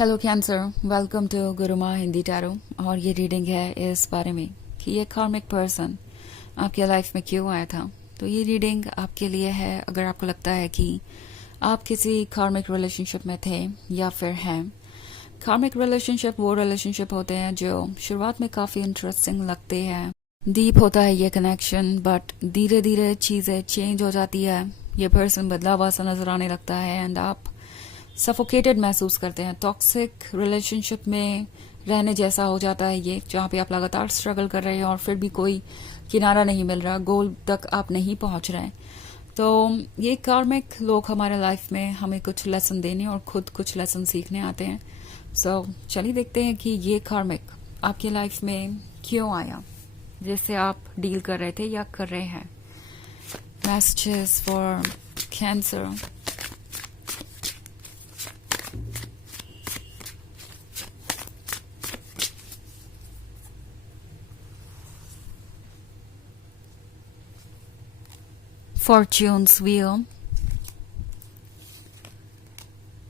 Hello Cancer, welcome to Guruma Hindi tarot. और ये reading है इस बारे में कि ये कार्मिक पर्सन आपके लाइफ में क्यों आया था। तो ये रीडिंग आपके लिए है अगर आपको लगता है कि आप किसी कार्मिक रिलेशनशिप में थे या फिर हैं। कार्मिक रिलेशनशिप वो रिलेशनशिप होते हैं जो शुरुआत में काफ़ी इंटरेस्टिंग लगते हैं, डीप होता है ये कनेक्शन, बट धीरे धीरे चीज़ें चेंज हो जाती है। ये पर्सन बदला हुआ सा नजर आने लगता है एंड आप सफोकेटेड महसूस करते हैं। टॉक्सिक रिलेशनशिप में रहने जैसा हो जाता है ये, जहाँ पे आप लगातार स्ट्रगल कर रहे हैं और फिर भी कोई किनारा नहीं मिल रहा, गोल तक आप नहीं पहुंच रहे। तो ये कार्मिक लोग हमारे लाइफ में हमें कुछ लेसन देने और खुद कुछ लेसन सीखने आते हैं। सो चलिए देखते हैं कि ये कार्मिक आपकी लाइफ में क्यों आया, जिससे आप डील कर रहे थे या कर रहे हैं। Messages for cancer. Fortune's Wheel,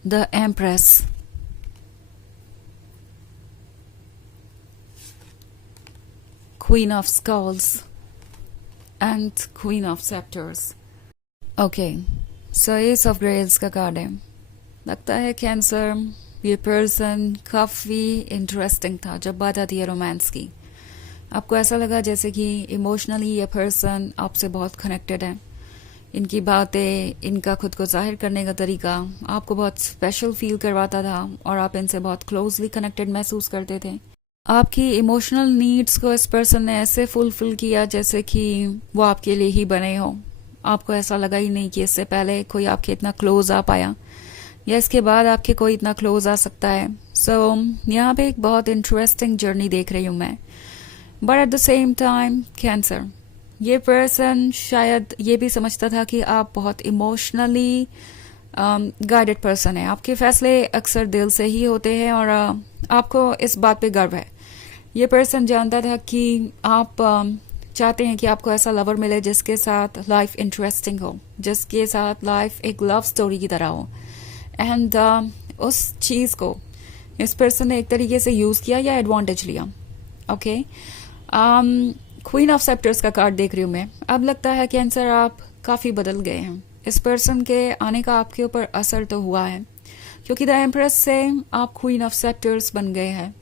the Empress, Queen of Skulls, and Queen of Scepters. Okay, so Ace of Grails का कार्ड है। लगता है कैंसर ये पर्सन काफ़ी इंटरेस्टिंग था जब बात आती है रोमांस की। आपको ऐसा लगा जैसे कि इमोशनली ये पर्सन आपसे बहुत कनेक्टेड है। इनकी बातें, इनका खुद को जाहिर करने का तरीका आपको बहुत स्पेशल फील करवाता था और आप इनसे बहुत क्लोजली कनेक्टेड महसूस करते थे। आपकी इमोशनल नीड्स को इस पर्सन ने ऐसे फुलफिल किया जैसे कि वो आपके लिए ही बने हो। आपको ऐसा लगा ही नहीं कि इससे पहले कोई आपके इतना क्लोज आ पाया या इसके बाद आपके कोई इतना क्लोज आ सकता है। सो यहाँ पे एक बहुत इंटरेस्टिंग जर्नी देख रही हूँ मैं। But at the same time cancer, ये पर्सन शायद ये भी समझता था कि आप बहुत इमोशनली गाइडेड पर्सन है। आपके फैसले अक्सर दिल से ही होते हैं और आपको इस बात पे गर्व है। ये पर्सन जानता था कि आप चाहते हैं कि आपको ऐसा लवर मिले जिसके साथ लाइफ इंटरेस्टिंग हो, जिसके साथ लाइफ एक लव स्टोरी की तरह हो। एंड उस चीज़ को इस पर्सन ने एक तरीके से यूज़ किया या एडवांटेज लिया। ओके, क्वीन ऑफ सेप्टर्स का कार्ड देख रही हूँ मैं। अब लगता है कैंसर आप काफ़ी बदल गए हैं। इस पर्सन के आने का आपके ऊपर असर तो हुआ है, क्योंकि द एम्प्रेस से आप क्वीन ऑफ सेप्टर्स बन गए हैं।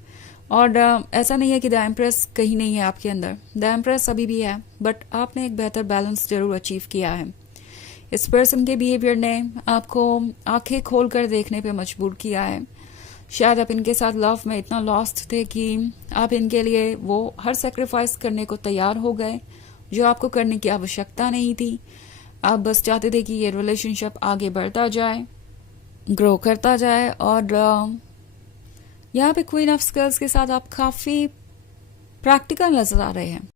और ऐसा नहीं है कि द एम्प्रेस कहीं नहीं है आपके अंदर, द एम्प्रेस अभी भी है, बट आपने एक बेहतर बैलेंस जरूर अचीव किया है। इस पर्सन के बिहेवियर ने आपको आंखें खोल कर देखने पे मजबूर किया है। शायद आप इनके साथ लव में इतना लॉस्ट थे कि आप इनके लिए वो हर सेक्रीफाइस करने को तैयार हो गए जो आपको करने की आवश्यकता नहीं थी। आप बस चाहते थे कि ये रिलेशनशिप आगे बढ़ता जाए, ग्रो करता जाए। और यहाँ पे क्वीन ऑफ स्कल्स के साथ आप काफ़ी प्रैक्टिकल नजर आ रहे हैं।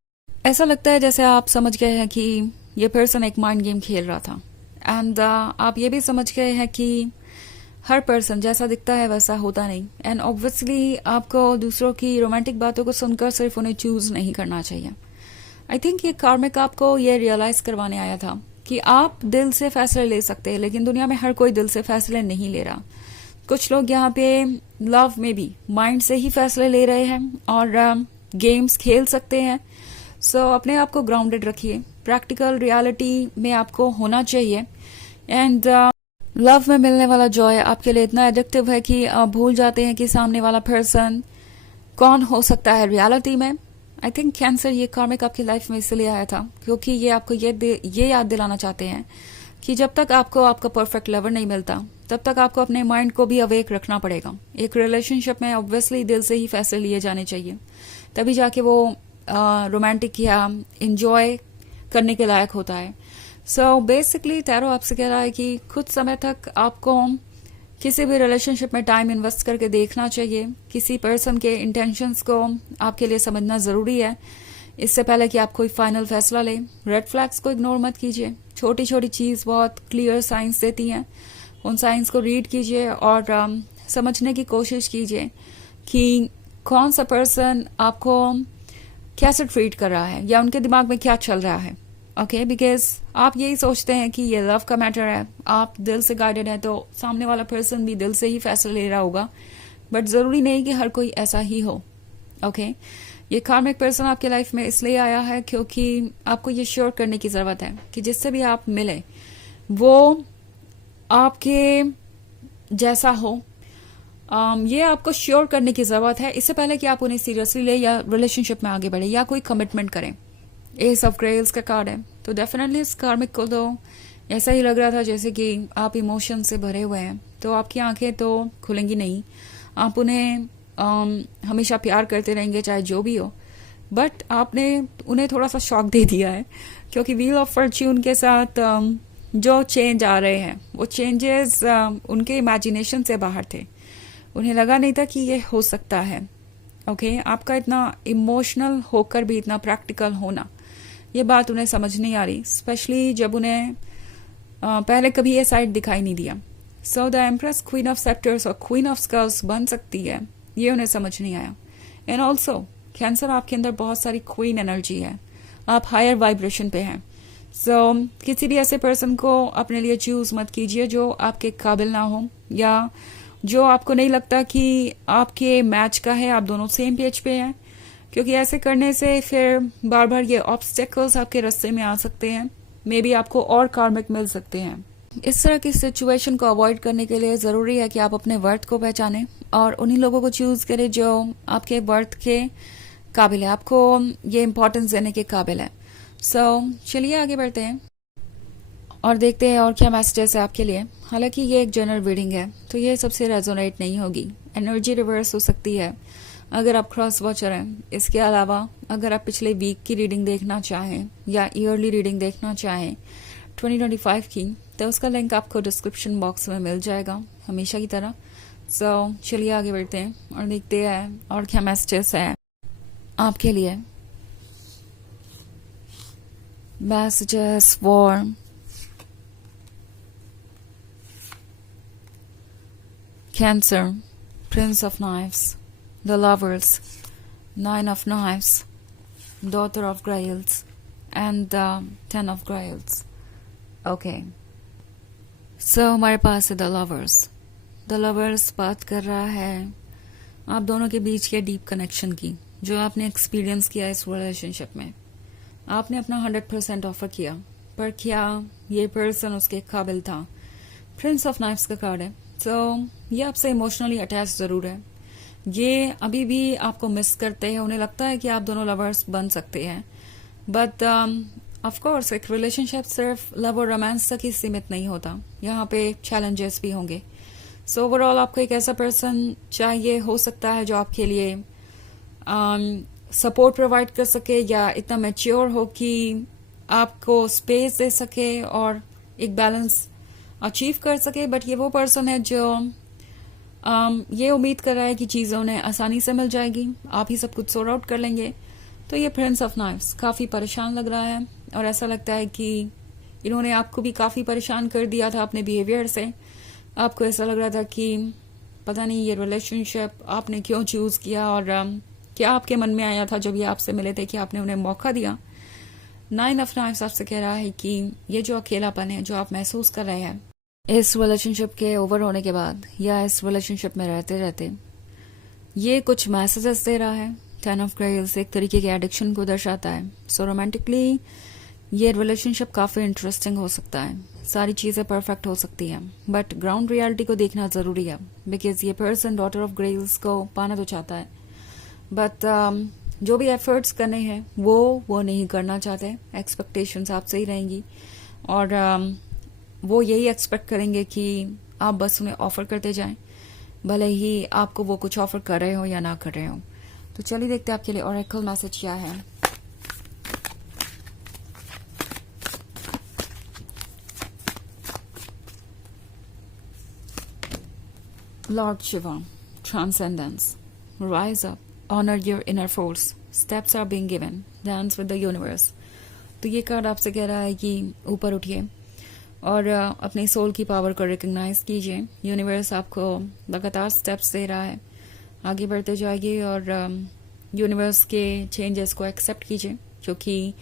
ऐसा लगता है जैसे आप समझ गए हैं कि ये पर्सन एक माइंड गेम खेल रहा था। एंड आप ये भी समझ गए हैं कि हर पर्सन जैसा दिखता है वैसा होता नहीं। एंड ऑब्वियसली आपको दूसरों की रोमांटिक बातों को सुनकर सिर्फ उन्हें चूज नहीं करना चाहिए। आई थिंक ये कार्मिक आपको ये रियलाइज करवाने आया था कि आप दिल से फैसले ले सकते हैं, लेकिन दुनिया में हर कोई दिल से फैसले नहीं ले रहा। कुछ लोग यहाँ पे लव में भी माइंड से ही फैसले ले रहे हैं और गेम्स खेल सकते हैं। सो अपने आप को ग्राउंडेड रखिए, प्रैक्टिकल रियलिटी में आपको होना चाहिए। एंड लव में मिलने वाला जॉय आपके लिए इतना एडिक्टिव है कि आप भूल जाते हैं कि सामने वाला पर्सन कौन हो सकता है रियलिटी में। आई थिंक कैंसर ये कार्मिक आपकी लाइफ में इसलिए आया था क्योंकि ये आपको ये याद दिलाना चाहते हैं कि जब तक आपको आपका परफेक्ट लवर नहीं मिलता तब तक आपको अपने माइंड को भी अवेक रखना पड़ेगा। एक रिलेशनशिप में ऑब्वियसली दिल से ही फैसले लिए जाने चाहिए, तभी जाके वो रोमांटिक या इंजॉय करने के लायक होता है। सो बेसिकली टैरो आपसे कह रहा है कि कुछ समय तक आपको किसी भी रिलेशनशिप में टाइम इन्वेस्ट करके देखना चाहिए। किसी पर्सन के इंटेंशंस को आपके लिए समझना ज़रूरी है इससे पहले कि आप कोई फाइनल फैसला लें। रेड फ्लैग्स को इग्नोर मत कीजिए। छोटी छोटी चीज़ बहुत क्लियर साइंस देती हैं, उन साइंस को रीड कीजिए और समझने की कोशिश कीजिए कि कौन सा पर्सन आपको कैसे ट्रीट कर रहा है या उनके दिमाग में क्या चल रहा है। ओके, बिकॉज आप यही सोचते हैं कि ये लव का मैटर है, आप दिल से गाइडेड है, तो सामने वाला पर्सन भी दिल से ही फैसला ले रहा होगा बट ज़रूरी नहीं कि हर कोई ऐसा ही हो। ओके ये कार्मिक पर्सन आपके लाइफ में इसलिए आया है क्योंकि आपको ये श्योर करने की ज़रूरत है कि जिससे भी आप मिले वो आपके जैसा हो। ये आपको श्योर करने की ज़रूरत है इससे पहले कि आप उन्हें सीरियसली ले या रिलेशनशिप में आगे बढ़े या कोई कमिटमेंट करें। एस ऑफ ग्रेल्स का कार्ड है, तो डेफिनेटली इस कार्मिक को तो ऐसा ही लग रहा था जैसे कि आप इमोशन से भरे हुए हैं, तो आपकी आंखें तो खुलेंगी नहीं। आप उन्हें हमेशा प्यार करते रहेंगे चाहे जो भी हो, बट आपने उन्हें थोड़ा सा शॉक दे दिया है क्योंकि व्हील ऑफ फॉर्च्यून के साथ जो चेंज आ रहे हैं वो चेंजेस उनके इमेजिनेशन से बाहर थे। उन्हें लगा नहीं था कि ये हो सकता है। ओके आपका इतना इमोशनल होकर भी इतना प्रैक्टिकल होना, ये बात उन्हें समझ नहीं आ रही, स्पेशली जब उन्हें पहले कभी ये साइड दिखाई नहीं दिया। So the empress queen of sceptres और क्वीन ऑफ स्कल्स बन सकती है, ये उन्हें समझ नहीं आया। एंड ऑल्सो कैंसर आपके अंदर बहुत सारी क्वीन एनर्जी है, आप हायर वाइब्रेशन पे हैं। सो किसी भी ऐसे पर्सन को अपने लिए चूज मत कीजिए जो आपके काबिल ना हो या जो आपको नहीं लगता कि आपके मैच का है, आप दोनों सेम पेज पे हैं, क्योंकि ऐसे करने से फिर बार बार ये ऑब्स्टेकल्स आपके रास्ते में आ सकते हैं, मे बी आपको और कार्मिक मिल सकते हैं। इस तरह की सिचुएशन को अवॉइड करने के लिए ज़रूरी है कि आप अपने वर्थ को पहचानें और उन्हीं लोगों को चूज करें जो आपके वर्थ के काबिल है, आपको ये इम्पोर्टेंस देने के काबिल है। सो चलिए आगे बढ़ते हैं और देखते हैं और क्या मैसेजेस है आपके लिए। हालांकि ये एक जनरल रीडिंग है तो ये सबसे रेजोनेट नहीं होगी, एनर्जी रिवर्स हो सकती है अगर आप क्रॉस वॉचर हैं। इसके अलावा अगर आप पिछले वीक की रीडिंग देखना चाहें या ईयरली रीडिंग देखना चाहें 2025 की, तो उसका लिंक आपको डिस्क्रिप्शन बॉक्स में मिल जाएगा हमेशा की तरह। सो चलिए आगे बढ़ते हैं और देखते हैं और क्या मैसेजेस है आपके लिए। Messages for Cancer, Prince of Knives, the Lovers, Nine of Knives, Daughter of Grails, and the Ten of Grails. Okay. So हमारे पास है The Lovers. The Lovers बात कर रहा है आप दोनों के बीच के डीप कनेक्शन की, जो आपने एक्सपीरियंस किया इस रिलेशनशिप में। आपने अपना 100% ऑफर किया, पर क्या ये पर्सन उसके काबिल था? प्रिंस ऑफ नाइफ्स का कार्ड है, तो ये आपसे इमोशनली अटैच जरूर है। ये अभी भी आपको मिस करते हैं, उन्हें लगता है कि आप दोनों लवर्स बन सकते हैं, बट ऑफ कोर्स एक रिलेशनशिप सिर्फ लव और रोमांस तक ही सीमित नहीं होता, यहाँ पे चैलेंजेस भी होंगे। सो ओवरऑल आपको एक ऐसा पर्सन चाहिए, हो सकता है जो आपके लिए सपोर्ट प्रोवाइड कर सके या इतना मैच्योर हो कि आपको स्पेस दे सके और एक बैलेंस अचीव कर सके। बट ये वो पर्सन है जो ये उम्मीद कर रहा है कि चीज़ें उन्हें आसानी से मिल जाएगी, आप ही सब कुछ सॉर्ट आउट कर लेंगे। तो ये प्रिंस ऑफ नाइफ्स काफ़ी परेशान लग रहा है और ऐसा लगता है कि इन्होंने आपको भी काफ़ी परेशान कर दिया था अपने बिहेवियर से। आपको ऐसा लग रहा था कि पता नहीं ये रिलेशनशिप आपने क्यों चूज़ किया और क्या आपके मन में आया था जब ये आपसे मिले थे कि आपने उन्हें मौका दिया। नाइन ऑफ नाइफ्स आपसे कह रहा है कि ये जो अकेलापन है जो आप महसूस कर रहे हैं इस रिलेशनशिप के ओवर होने के बाद या इस रिलेशनशिप में रहते रहते, ये कुछ मैसेजेस दे रहा है। 10 ऑफ ग्रेल्स एक तरीके के एडिक्शन को दर्शाता है। सो रोमांटिकली ये रिलेशनशिप काफ़ी इंटरेस्टिंग हो सकता है, सारी चीज़ें परफेक्ट हो सकती हैं, बट ग्राउंड रियलिटी को देखना ज़रूरी है, बिकॉज ये पर्सन डॉटर ऑफ ग्रेल्स को पाना तो चाहता है, बट जो भी एफर्ट्स करने हैं वो नहीं करना चाहते। एक्सपेक्टेशंस आपसे ही रहेंगी और वो यही एक्सपेक्ट करेंगे कि आप बस उन्हें ऑफर करते जाएं, भले ही आपको वो कुछ ऑफर कर रहे हो या ना कर रहे हो। तो चलिए देखते हैं आपके लिए ऑरेकल मैसेज क्या है। Lord Shiva, transcendence, rise up, honour your inner force, steps are being given, dance with the universe. तो ये कार्ड आपसे कह रहा है कि ऊपर उठिए और अपनी सोल की पावर को रिकग्नाइज कीजिए। यूनिवर्स आपको लगातार स्टेप्स दे रहा है, आगे बढ़ते जाइए और यूनिवर्स के चेंजेस को एक्सेप्ट कीजिए, क्योंकि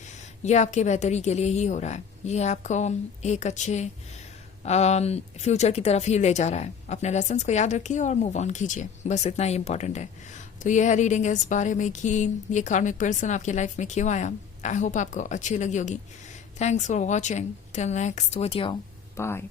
ये आपके बेहतरी के लिए ही हो रहा है। ये आपको एक अच्छे फ्यूचर की तरफ ही ले जा रहा है। अपने लेसन्स को याद रखिए और मूव ऑन कीजिए, बस इतना ही इंपॉर्टेंट है। तो ये है रीडिंग इस बारे में कि ये कार्मिक पर्सन आपकी लाइफ में क्यों आया। आई होप आपको अच्छी लगी होगी। Thanks for watching, till next video, bye.